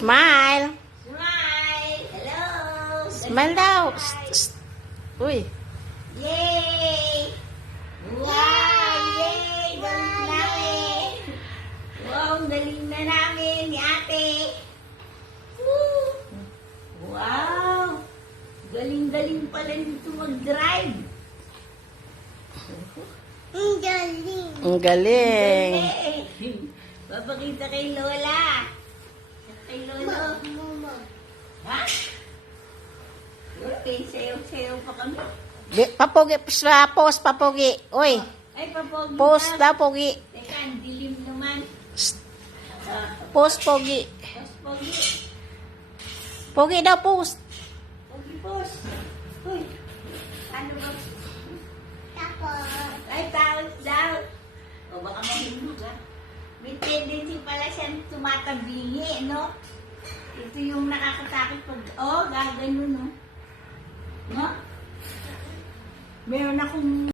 Smile. Smile! Hello! Smile daw. Uy. Yay! Wow! Yay! Galing namin! Wow! Galing na namin ni ate! Woo! Wow! Galing-galing pala nito mag-drive! Ang galing! Ang galing. Papakita kay Lola! Kay Lolo! Ha? Okay, sayaw-sayaw pa kami. Papogi. Post, papogi. Uy. Ay, papogi Post na. daw, pogi. Teka, ang dilim naman. Post, pogi. Post, pogi. Pogi daw, post. Pogi, post. Uy, ano ba? Tapos. Ay, tapos daw. O, baka mahimog, ha? May tendency pala siyang tumatabingi, no? Ito yung nakakatakot pag, gaganon, no? No? Meron akong